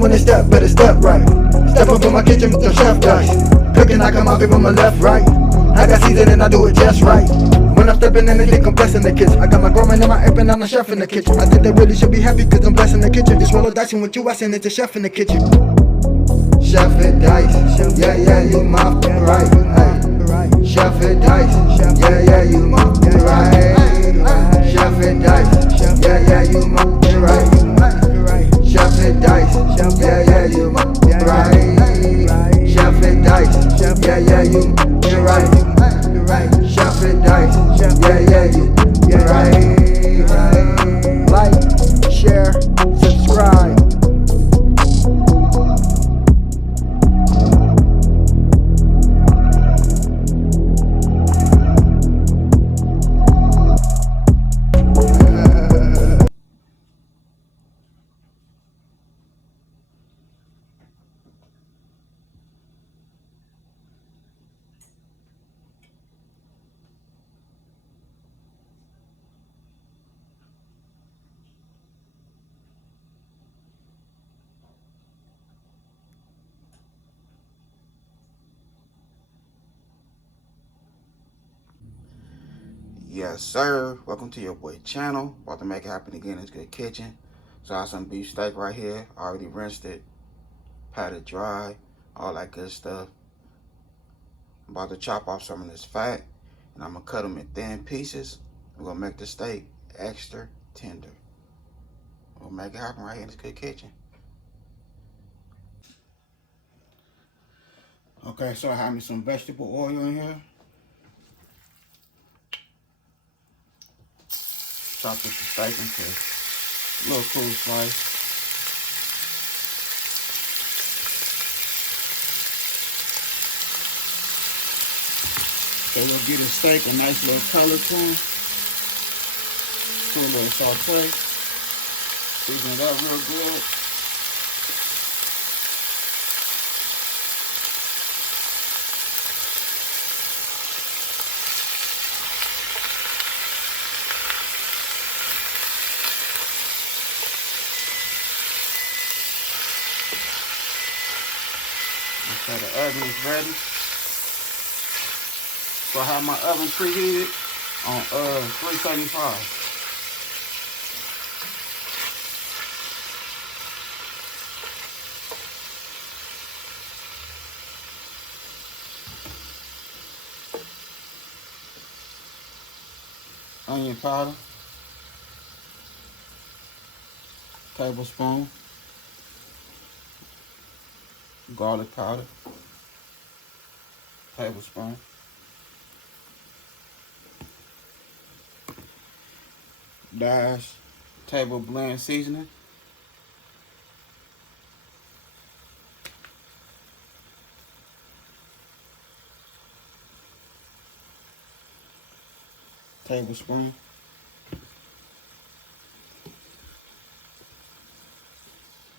when they step, better step right. Step up in my kitchen with the chef dice. Cooking, I come out from my left, right. I got season and I do it just right. When I'm stepping in, they think I'm blessing the kitchen. I got my grandma and my apron, I'm the chef in the kitchen. I think they really should be happy cause I'm blessing the kitchen. Just roll a dice and with you, I send it to chef in the kitchen. Chef it dice, yeah, yeah, you my right. Hey. Chef it dice, yeah, yeah, you my right. Chef it dice, yeah, yeah, you my right. Chef it dice, yeah, yeah, you my right. Chef it dice, yeah, yeah, you right. Chef it dice, yeah, yeah, you right. Like, share, subscribe. Yes, sir. Welcome to your boy channel. About to make it happen again. It's Good Kitchen. So I have some beef steak right here. I already rinsed it, patted dry, all that good stuff. I'm about to chop off some of this fat, and I'm gonna cut them in thin pieces. We're gonna make the steak extra tender. We'll make it happen right here in this Good Kitchen. Okay, so I have me some vegetable oil in here. Chop this steak into a little cool slice. So we'll get the steak a nice little color tone. Do a little saute. Season it up real good. So the oven is ready. So I have my oven preheated on 375. Onion powder, tablespoon. Garlic powder, tablespoon. Dash table blend seasoning. Tablespoon.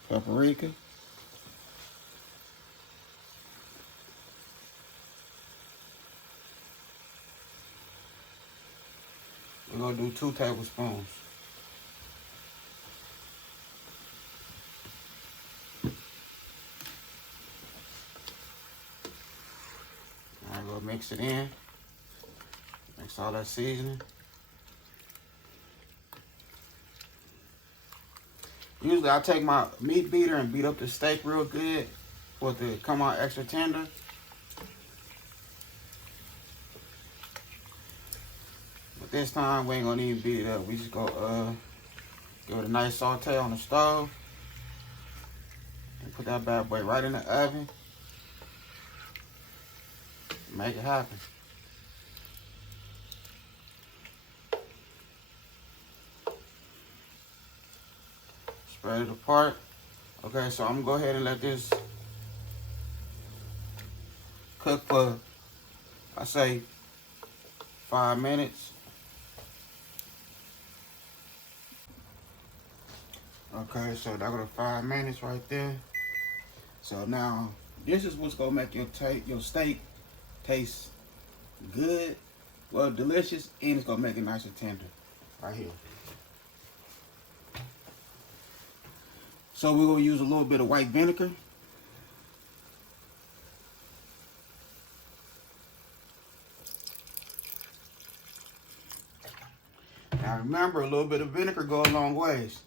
Paprika. We're gonna do 2 tablespoons. I'm gonna mix it in. Mix all that seasoning. Usually I take my meat beater and beat up the steak real good for it to come out extra tender. But this time we ain't gonna even beat it up. We just go give it a nice saute on the stove and put that bad boy right in the oven. Make it happen. Spread it apart. Okay, so I'm gonna go ahead and let this cook for, I say, 5 minutes. Okay, so that was 5 minutes right there. So now, this is what's gonna make your steak taste good, well, delicious, and it's gonna make it nice and tender right here. So we're gonna use a little bit of white vinegar. Now remember, a little bit of vinegar goes a long ways.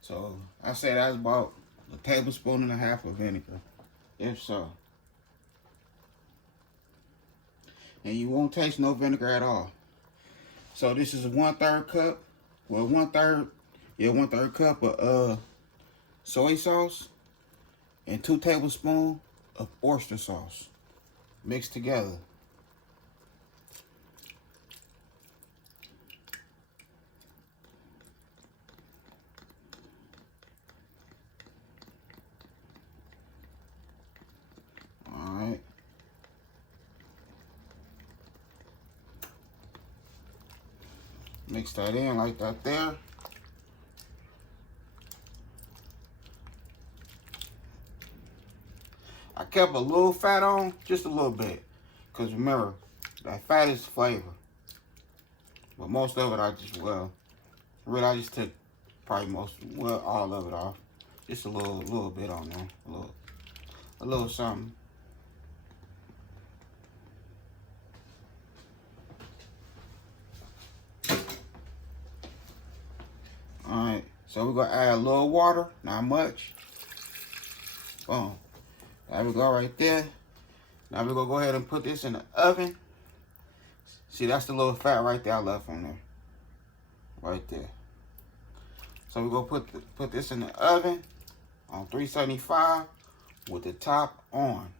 So I say that's about a tablespoon and a half of vinegar, if so. And you won't taste no vinegar at all. So this is a 1/3 cup, well 1/3 cup of soy sauce and 2 tablespoons of oyster sauce mixed together. Alright. Mix that in like that there. I kept a little fat on, just a little bit. Because remember, that fat is flavor. But most of it I just took probably all of it off. Just a little bit on there. A little something. Alright, so we're gonna add a little water, not much. Boom. There we go right there. Now we're gonna go ahead and put this in the oven. See, that's the little fat right there I left on there. Right there. So we're gonna put this in the oven on 375 with the top on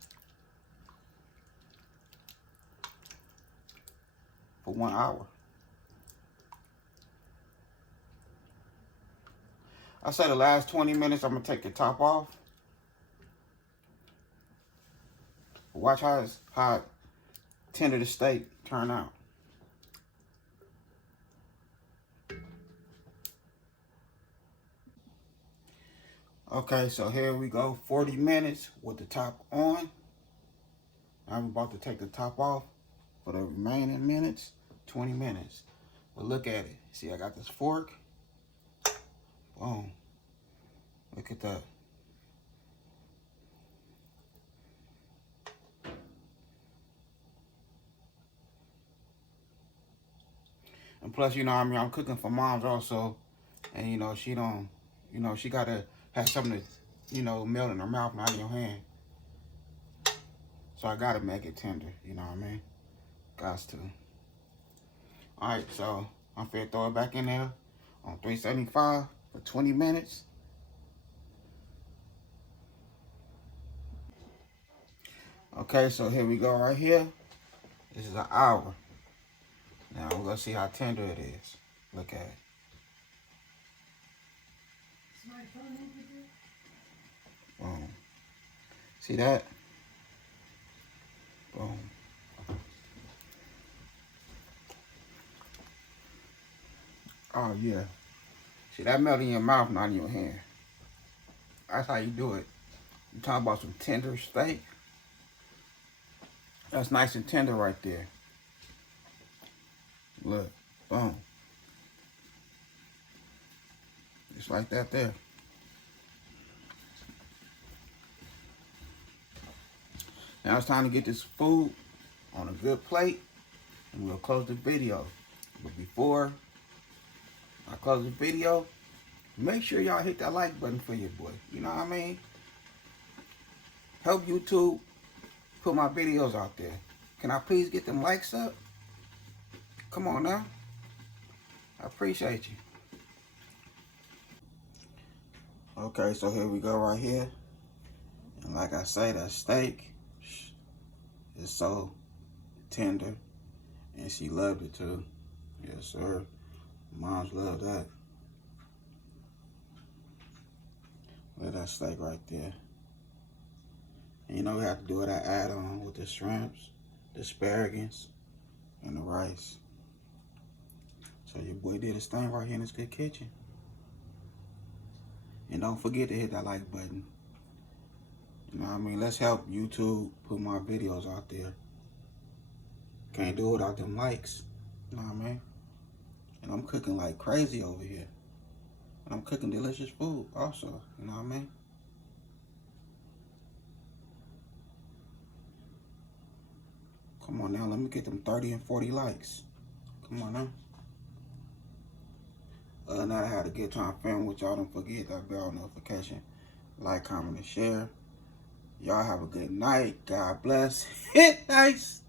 for 1 hour. I say the last 20 minutes I'm gonna take the top off. Watch how tender the steak turn out. Okay, so here we go, 40 minutes with the top on. I'm about to take the top off for the remaining minutes, 20 minutes. But look at it. See, I got this fork. Boom. Look at that. And plus, you know, I mean, I'm cooking for moms also. And, you know, she don't, you know, she got to have something to, you know, melt in her mouth, not in your hand. So I got to make it tender, you know what I mean? Gots to. All right, so I'm finna throw it back in there on 375 for 20 minutes. Okay, so here we go right here. This is an hour. Now we're gonna see how tender it is. Look at it. Boom. See that? Boom. Oh yeah. See that melt in your mouth, not in your hand. That's how you do it. You talking about some tender steak? That's nice and tender right there. Look, boom. Just like that there. Now it's time to get this food on a good plate and we'll close the video. But before I close the video, make sure y'all hit that like button for your boy. You know what I mean? Help YouTube put my videos out there. Can I please get them likes up? Come on now. I appreciate you. Okay, so here we go right here. And like I say, that steak is so tender. And she loved it too. Yes, sir. Moms love that. Look at that steak right there. And you know we have to do that add-on with the shrimps, the asparagus, and the rice. So your boy did his thing right here in this good kitchen. And don't forget to hit that like button. You know what I mean? Let's help YouTube put my videos out there. Can't do it without them likes. You know what I mean? And I'm cooking like crazy over here. And I'm cooking delicious food also, you know what I mean? Come on now, let me get them 30 and 40 likes. Come on now. Now I had a good time filming with y'all. Don't forget that bell notification. Like, comment, and share. Y'all have a good night. God bless. Hit dice.